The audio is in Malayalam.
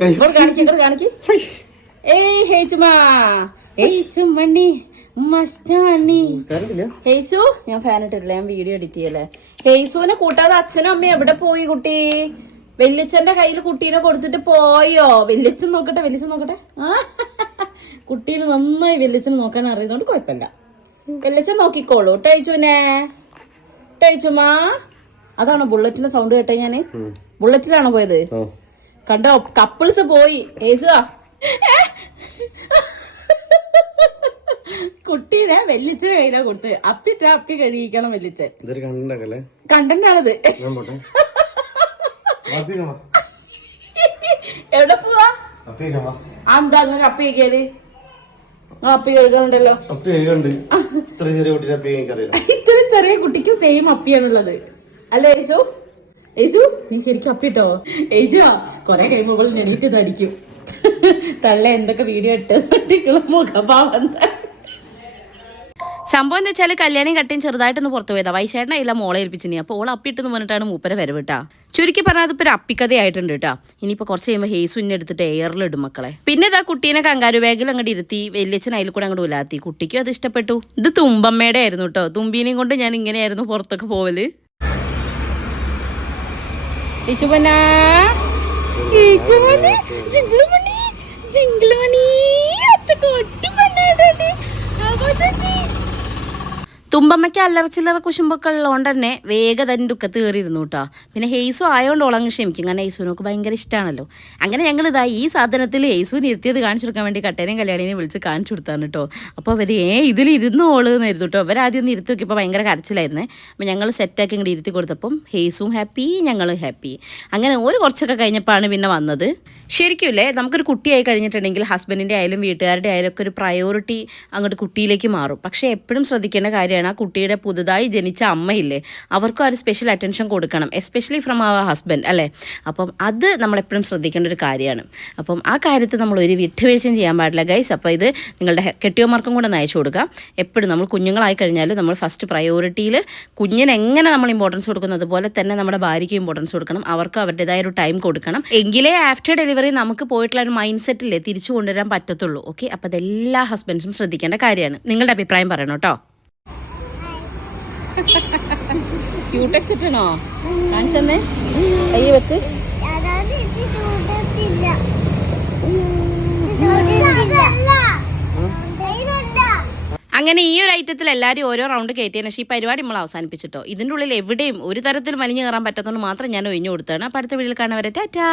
കാണിക്ക്. ഏയ് ഹേച്ചുമാ, ഹേച്ചുമണി മസ്താനി. ഹേസു, ഞാൻ ഫാൻ ഇട്ടിട്ടില്ല, ഞാൻ വീഡിയോ എഡിറ്റ് ചെയ്യല്ലേ. ഹേസുവിനെ കൂട്ടാതെ അച്ഛനും അമ്മയും എവിടെ പോയി കുട്ടി? വെല്ലിച്ചന്റെ കയ്യിൽ കുട്ടീനെ കൊടുത്തിട്ട് പോയോ? വെല്ലിച്ചൻ നോക്കട്ടെ. ആ കുട്ടീനെ നന്നായി വെല്ലിച്ചൻ നോക്കാൻ അറിയുന്നോണ്ട് കുഴപ്പമില്ല. വെല്ലിച്ചൻ നോക്കിക്കോളൂ. ടേച്ചുമാ. അതാണോ ബുള്ളറ്റിന്റെ സൗണ്ട് കേട്ടെ? ഞാന് ബുള്ളറ്റിലാണോ പോയത്? കണ്ടോ, കപ്പിൾസ് പോയി. ഹേസുവാ, കുട്ടീനെ വെല്ലിച്ചനെ കയ്യിലാ കൊടുത്ത്. അപ്പി കഴിയിക്കണം വെല്ലിച്ചൻ. കണ്ടന്റാണത്. എവിടെ പോവാ? എന്താ അങ്ങനെ അപ്പി കഴിക്കാല്? അപ്പി കഴുകാനുണ്ടല്ലോ. ഇത്രയും ചെറിയ കുട്ടിക്കും സെയിം അപ്പിയാണുള്ളത് അല്ലേ യേശു? യേശു, നീ ശരിക്കും അപ്പിട്ടോ? യേശുവാ, കൊറേ കഴിയുമ്പോൾ എണീറ്റ് തടിക്കും. തള്ള എന്തൊക്കെ വീഡിയോ ഇട്ട് മുഖഭാവം. സംഭവം എന്ന് വെച്ചാൽ കല്യാണം കട്ടിയും ചെറുതായിട്ടൊന്ന് പുറത്തു പോയതാ. വൈശേട്ടനെ ഇല്ല മോളെ ഏൽപ്പിച്ചിനി. അപ്പോൾ ഓൾ അപ്പിട്ടെന്ന് പറഞ്ഞിട്ടാണ് മൂപ്പരെ വരവിട്ടാ. ചുരുക്കി പറഞ്ഞാൽ അതിപ്പോൾ ഒരു അപ്പിക്കഥയായിട്ടുണ്ട് കേട്ടോ. ഇനിയിപ്പോൾ കുറച്ച് കഴിയുമ്പോൾ ഹേസുവിനെ എടുത്തിട്ട് എയറിലിടും മക്കളെ. പിന്നെ ഇതാ കുട്ടീനെ കങ്കാരു ബാഗിൽ അങ്ങോട്ട് ഇരുത്തി വെല്ലിച്ചൻ അതിൽ കൂടെ അങ്ങോട്ട് ഉലാത്തി. കുട്ടിക്കും അത് ഇഷ്ടപ്പെട്ടു. ഇത് തുമ്പമ്മയുടെ ആയിരുന്നു കേട്ടോ. തുമ്പീനെയും കൊണ്ട് ഞാൻ ഇങ്ങനെയായിരുന്നു പുറത്തൊക്കെ പോവല്. തുമ്പമ്മയ്ക്ക് അല്ലറച്ചില്ലറ കുശുമ്പൊക്കെ ഉള്ളതുകൊണ്ട് തന്നെ വേഗം തന്നെ ദുഃഖത്ത് കയറിയിരുന്നു കേട്ടോ. പിന്നെ ഹേസു ആയതുകൊണ്ട് ഓളങ്ങ് ക്ഷമിക്കും. കാരണം ഹേസുവിനൊക്കെ ഭയങ്കര ഇഷ്ടമാണല്ലോ. അങ്ങനെ ഞങ്ങൾ ഇതാ ഈ സാധനത്തിൽ ഹേസുവിന് ഇരുത്തിയത് കാണിച്ചു കൊടുക്കാൻ വേണ്ടി കട്ടേനെയും കല്യാണിനെയും വിളിച്ച് കാണിച്ചു കൊടുത്താണ് കേട്ടോ. അപ്പോൾ അവർ ഇതിലിരുന്ന് ഓളുന്നായിരുന്നു കേട്ടോ. അവരാദ്യം ഒന്ന് ഇരുത്തി നോക്കിയപ്പോൾ ഭയങ്കര കരച്ചിലായിരുന്നേ. അപ്പോൾ ഞങ്ങൾ സെറ്റാക്കി ഇങ്ങോട്ട് ഇരുത്തി കൊടുത്തപ്പം ഹേസും ഹാപ്പി, ഞങ്ങളും ഹാപ്പി. അങ്ങനെ കുറച്ചൊക്കെ കഴിഞ്ഞപ്പോഴാണ് പിന്നെ വന്നത്. ശരിക്കും അല്ലേ, നമുക്കൊരു കുട്ടിയായി കഴിഞ്ഞിട്ടുണ്ടെങ്കിൽ ഹസ്ബൻഡിൻ്റെ ആയാലും വീട്ടുകാരുടെ ആയാലും ഒക്കെ ഒരു പ്രയോറിറ്റി അങ്ങോട്ട് കുട്ടിയിലേക്ക് മാറും. പക്ഷേ എപ്പോഴും ശ്രദ്ധിക്കേണ്ട കാര്യമാണ് ആ കുട്ടിയുടെ പുതുതായി ജനിച്ച അമ്മയില്ലേ, അവർക്കും ഒരു സ്പെഷ്യൽ അറ്റൻഷൻ കൊടുക്കണം, എസ്പെഷ്യലി ഫ്രം അവർ ഹസ്ബൻഡ് അല്ലേ. അപ്പം അത് നമ്മളെപ്പോഴും ശ്രദ്ധിക്കേണ്ട ഒരു കാര്യമാണ്. അപ്പം ആ കാര്യത്തിൽ നമ്മൾ ഒരു വിട്ടുവീഴ്ചയും ചെയ്യാൻ പാടില്ല ഗൈസ്. അപ്പോൾ ഇത് നിങ്ങളുടെ കെട്ടിയമാർക്കും കൂടെ ഒന്ന് അയച്ചു കൊടുക്കാം. എപ്പോഴും നമ്മൾ കുഞ്ഞുങ്ങളായി കഴിഞ്ഞാൽ നമ്മൾ ഫസ്റ്റ് പ്രയോറിറ്റിയിൽ കുഞ്ഞിന് എങ്ങനെ നമ്മൾ ഇമ്പോർട്ടൻസ് കൊടുക്കുന്നത് അതുപോലെ തന്നെ നമ്മുടെ ഭാര്യയ്ക്ക് ഇമ്പോർട്ടൻസ് കൊടുക്കണം. അവർക്ക് അവരുടേതായ ഒരു ടൈം കൊടുക്കണം. എങ്കിലേ ആഫ്റ്റർ ഡെലിവറി നമുക്ക് പോയിട്ടുള്ള ഒരു മൈൻഡ് സെറ്റില്ലേ തിരിച്ചു കൊണ്ടുവരാൻ പറ്റത്തുള്ളൂ. ഓക്കെ, അപ്പോൾ അതെല്ലാ ഹസ്ബൻഡ്സും ശ്രദ്ധിക്കേണ്ട കാര്യമാണ്. നിങ്ങളുടെ അഭിപ്രായം പറയണം കേട്ടോ. ക്യൂടെക്സ് ഇട്ടണോ? കാണിച്ചെന്നേ, കൈ വെക്ക്. അങ്ങനെ ഈ ഒരു ഐറ്റത്തിൽ എല്ലാവരും ഓരോ റൗണ്ട് കയറ്റിയതിന് ശേഷം ഈ പരിപാടി നമ്മൾ അവസാനിപ്പിച്ചിട്ടോ. ഇതിൻ്റെ ഉള്ളിൽ എവിടെയും ഒരു തരത്തിൽ വലിഞ്ഞു കയറാൻ പറ്റാത്തതുകൊണ്ട് മാത്രം ഞാൻ ഒഴിഞ്ഞു കൊടുത്താണ്. അപ്പോൾ അടുത്ത വീട്ടിൽ കാണാൻ വരെ ടാറ്റാ.